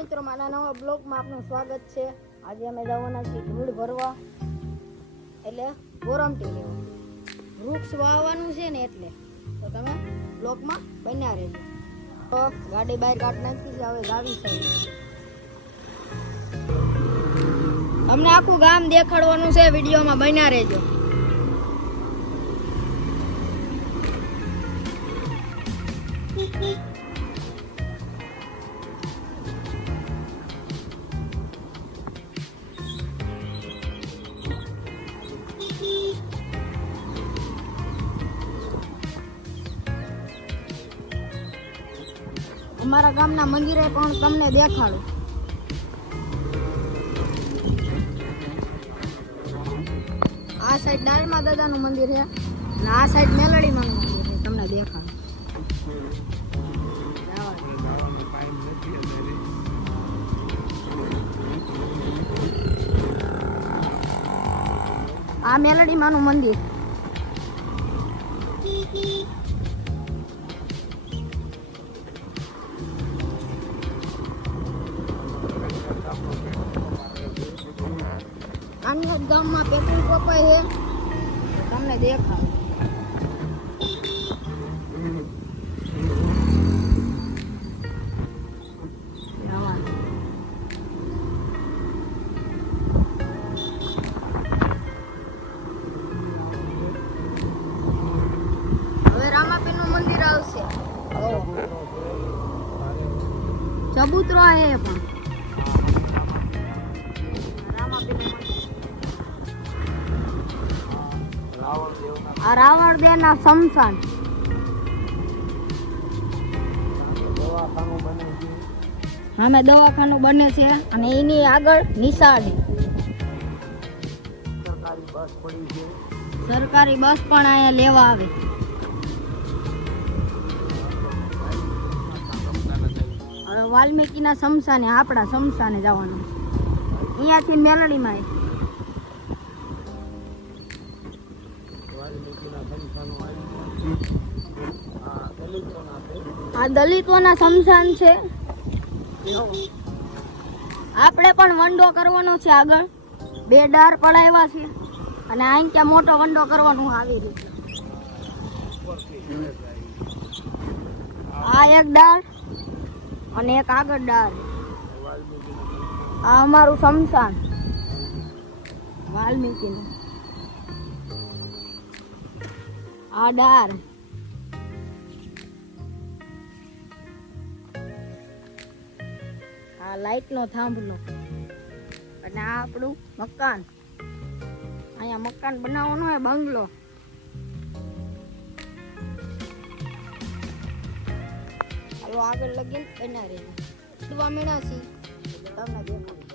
મિત્રો, મારા નવા બ્લોગમાં આપનું સ્વાગત છે। આજે અમે જવાના છીએ ધૂળ ભરવા, એટલે ગોરમટી લેવા વૃક્ષ વાવવાનું છે ને, એટલે તો તમે બ્લોગમાં બન્યા રહેજો। તો ગાડી બહાર કાઢ નાખી છે, હવે ગાવી છે। તમને આખું ગામ દેખાડવાનું છે, વિડીયોમાં બન્યા રહેજો। અમારા ગામના મંદિરે પણ તમને દેખાડું। આ સાઈડ ડાળમા દાદાનું મંદિર છે અને આ સાઈડ મેલડીમાનું મંદિર છે, તમને દેખાડું। આ મેલડીમાનું મંદિર કાનિયાદ ગામમાં પેટ્રોલ પપાય છે, તમને દેખાડું। હવે રામાપીરનું મંદિર આવશે, ચબૂતરો છે પણ આ રાવણ દેવના શમશાન અમે દવાખાનું બને છે અને એની આગળ નિશાળ સરકારી બસ પણ અહીંયા લેવા આવે। હવે વાલ્મીકીના શમશાને, આપણા શમશાને જવાનું છે, અહીંયાથી મેલડીમાં। આ દલિતોના શમશાન છે, આપણે પણ વંડો કરવાનો છે। આગળ 2 ડાર પડાવ્યા છે અને અહીં ત્યાં મોટો વંડો કરવાનો આવી રીતે। આ એક ડાર અને એક આગળ ડાર, આ અમારું શમશાન વાલ્મીકીનું। આ ડાર, આ લાઈટનો થાંભલો અને આ આપણું મકાન। અહીંયા મકાન બનાવવાનું હોય, બંગલો। હાલો આગળ લગીને બના રહેજો। દવા મેળાસી તમને દેખાડું।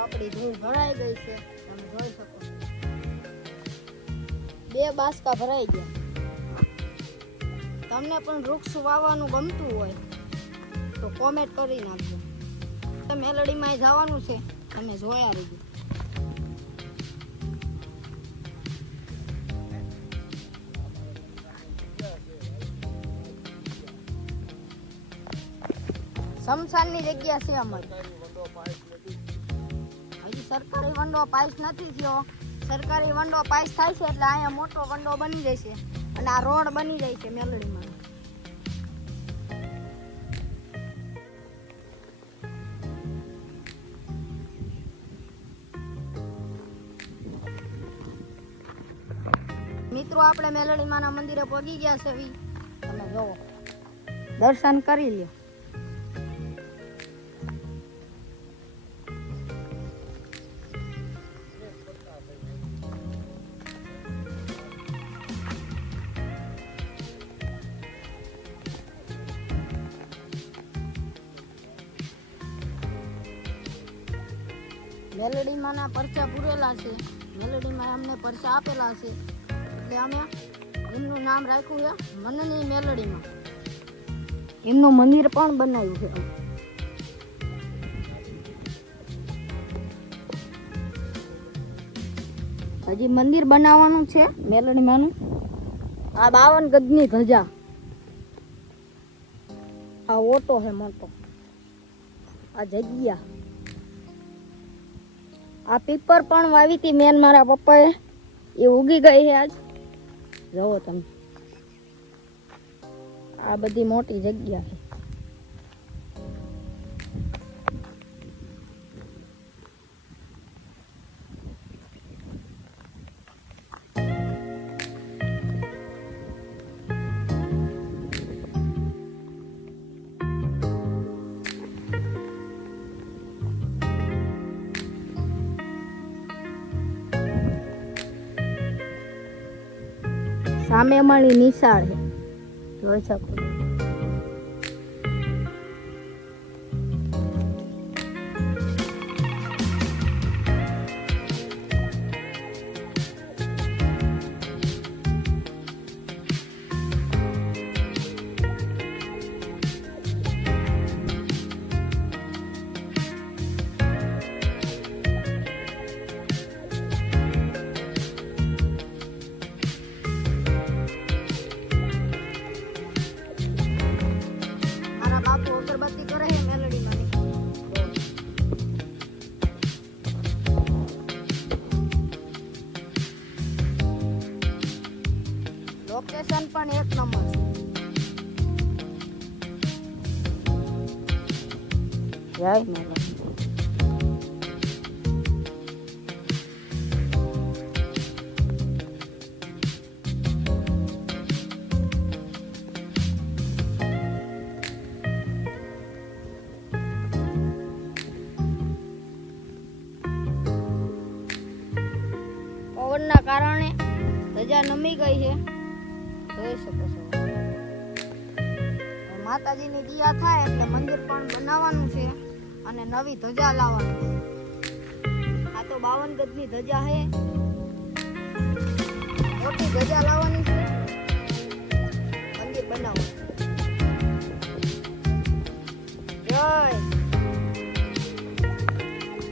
આપણી ધૂળ ભરાઈ ગઈ છે, તમે જોઈ શકો। 2 બાસકા ભરાઈ ગયા। તમને પણ વૃક્ષ વાવવાનું ગમતું હોય તો કોમેન્ટ કરી નાખજો। મેલડીમાં જવાનું છે, તમે જોયા રહેજો। શમશાનની જગ્યા છે અમારી। હજી સરકારી વંડો પાસ નથી થયો। સરકારી વંડો પાસ થાય છે એટલે અહીંયા મોટો વંડો બની જશે અને આ રોડ બની જાય છે મેલડીમાં। મિત્રો, આપણે મેલડીમાના મંદિરે પહોંચી ગયા છે, તમે જોવો, દર્શન કરી લ્યો। મેલડીમાંના પરચા પૂરેલા છે, મેલડીમાં અમને પરચા આપેલા છે એટલે અમે એમનું નામ રાખ્યું છે મનની મેલડીમાં। એમનું મંદિર પણ બનાવ્યું છે। હજી મંદિર બનાવવાનું છે મેલડીમાંનું. આ 52 ગજની ધજા. આ ઓટો છે મોટો. આ જગ્યા. આ પીપર પણ વાવી હતી મેન મારા પપ્પાએ. એ ઉગી ગઈ છે આજ. જોવો તમે. આ બધી મોટી જગ્યા છે. સામે અમારી નિશાળ છે, જોઈ શકો. લોકેશન પણ એક નંબર છે. જય મેલડી. પવનના કારણે ધજા નમી ગઈ છે, જોઈ શકો છો. માતાજીની દિયા થાય એટલે મંદિર પણ બનાવવાનું છે અને નવી ધજા લાવવાની છે. આ તો 52 ગજની ધજા છે. મોટી ધજા લાવવાની છે, મંદિર બનાવવાનું. જય.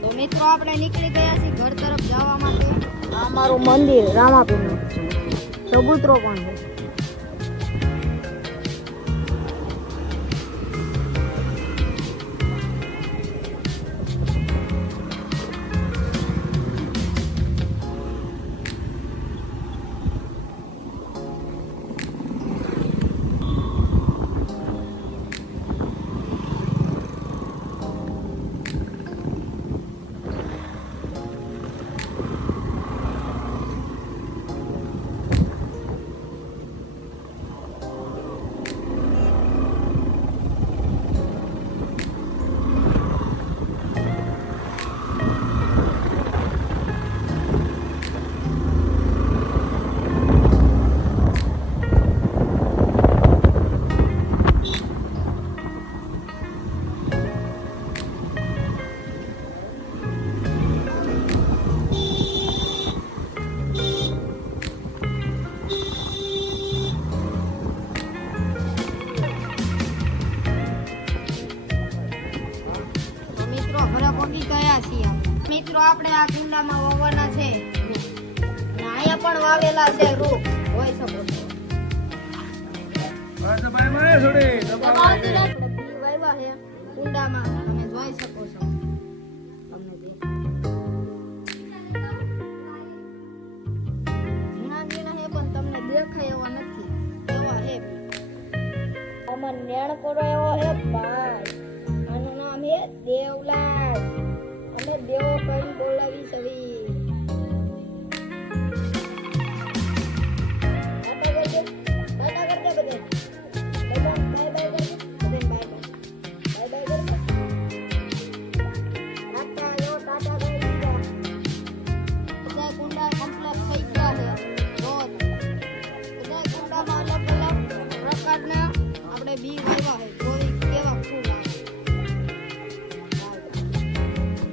તો મિત્રો આપણે નીકળી ગયા છીએ ઘર તરફ જવા માટે. આ મારું મંદિર રામાપીરનું ચબૂતરો પણ છે. મિત્રો આપણે આ કુંડામાં વાવવાના છે અને અહીંયા પણ વાવેલા છે રૂ, જોઈ શકો છો. આપણે બી વાવ્યા છે કુંડામાં, તમે જોઈ શકો છો. તમને ઝીણા ઝીણા છે પણ તમને દેખાય એવા નથી, એવા છે. આમાં નેણ કરો એવો છે ભાઈ. આનું નામ છે દેવલાસ.